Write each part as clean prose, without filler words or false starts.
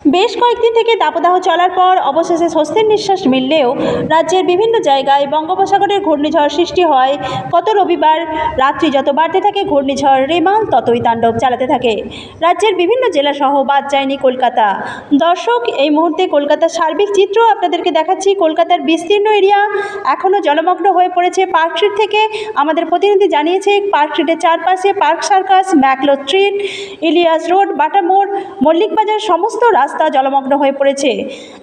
বেশ কয়েকদিন থেকে দাবদাহ চলার পর অবশেষে স্বস্তির নিঃশ্বাস মিললেও রাজ্যের বিভিন্ন জায়গায় বঙ্গোপসাগরের ঘূর্ণিঝড় সৃষ্টি হয়। গত রবিবার রাত্রি যত বাড়তে থাকে ঘূর্ণিঝড় রেমাল ততই তাণ্ডব চালাতে থাকে। রাজ্যের বিভিন্ন জেলাসহ বাদ যায়নি কলকাতা। দর্শক, এই মুহূর্তে কলকাতার সার্বিক চিত্র আপনাদেরকে দেখাচ্ছি। কলকাতার বিস্তীর্ণ এরিয়া এখনও জলমগ্ন হয়ে পড়েছে। পার্ক স্ট্রিট থেকে আমাদের প্রতিনিধি জানিয়েছে, পার্ক স্ট্রিটের চারপাশে Park Circus, McLeod Street, Ilyas Road, Bata মোড়, মল্লিক বাজার সমস্ত রাস্তা জলমগ্ন হয়ে পড়েছে।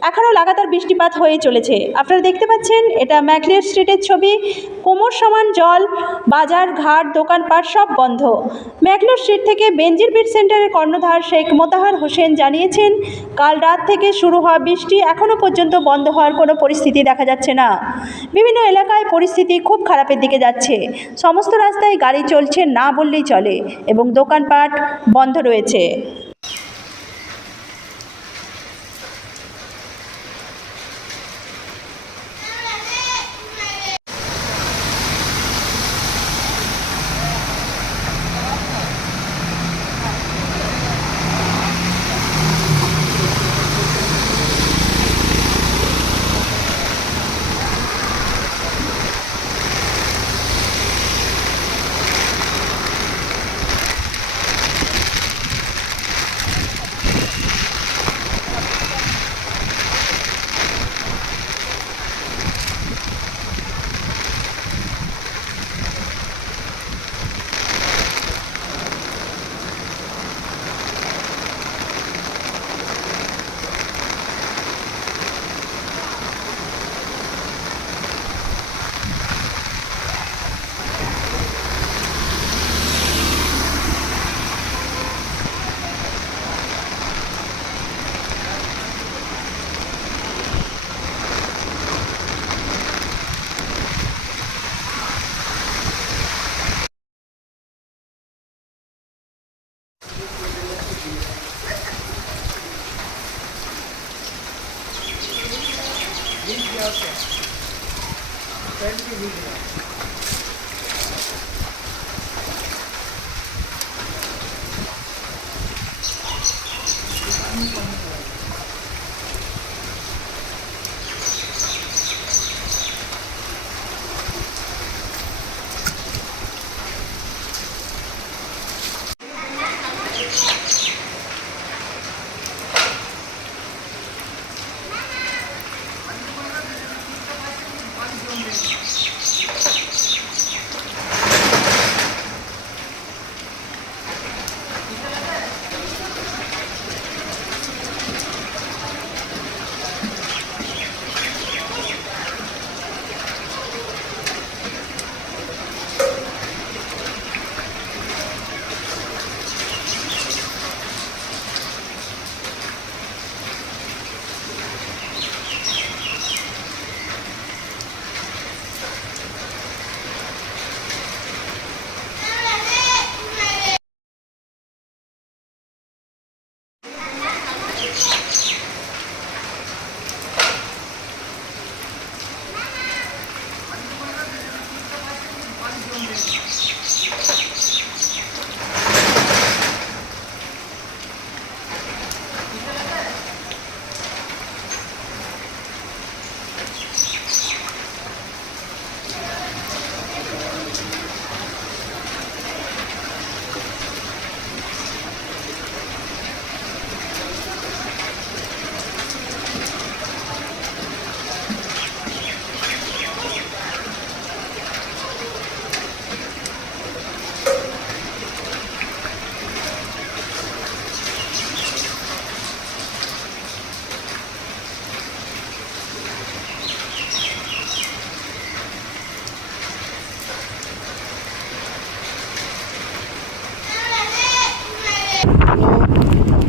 এখনও লাগাতার বৃষ্টিপাত হয়ে চলেছে। আপনারা দেখতে পাচ্ছেন, এটা ম্যাকলে স্ট্রিটের ছবি। কোমর সমান জল, বাজার ঘাট দোকানপাট সব বন্ধ। ম্যাকলো স্ট্রিট থেকে বেনজির বিট সেন্টারের কর্ণধার শেখ মোতাহার হোসেন জানিয়েছেন, কাল রাত থেকে শুরু হওয়া বৃষ্টি এখনও পর্যন্ত বন্ধ হওয়ার কোনো পরিস্থিতি দেখা যাচ্ছে না। বিভিন্ন এলাকায় পরিস্থিতি খুব খারাপের দিকে যাচ্ছে। সমস্ত রাস্তায় গাড়ি চলছে না বললেই চলে এবং দোকানপাট বন্ধ রয়েছে।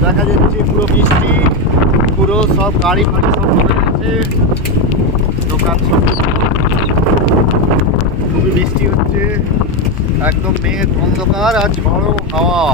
দেখা যাচ্ছে পুরো বৃষ্টি, পুরো সব গাড়ি ফাড়ি সব পড়ে গেছে, দোকান সব খুবই বৃষ্টি হচ্ছে, একদম মেঘ অন্ধকার আর ঝড়ো হাওয়া।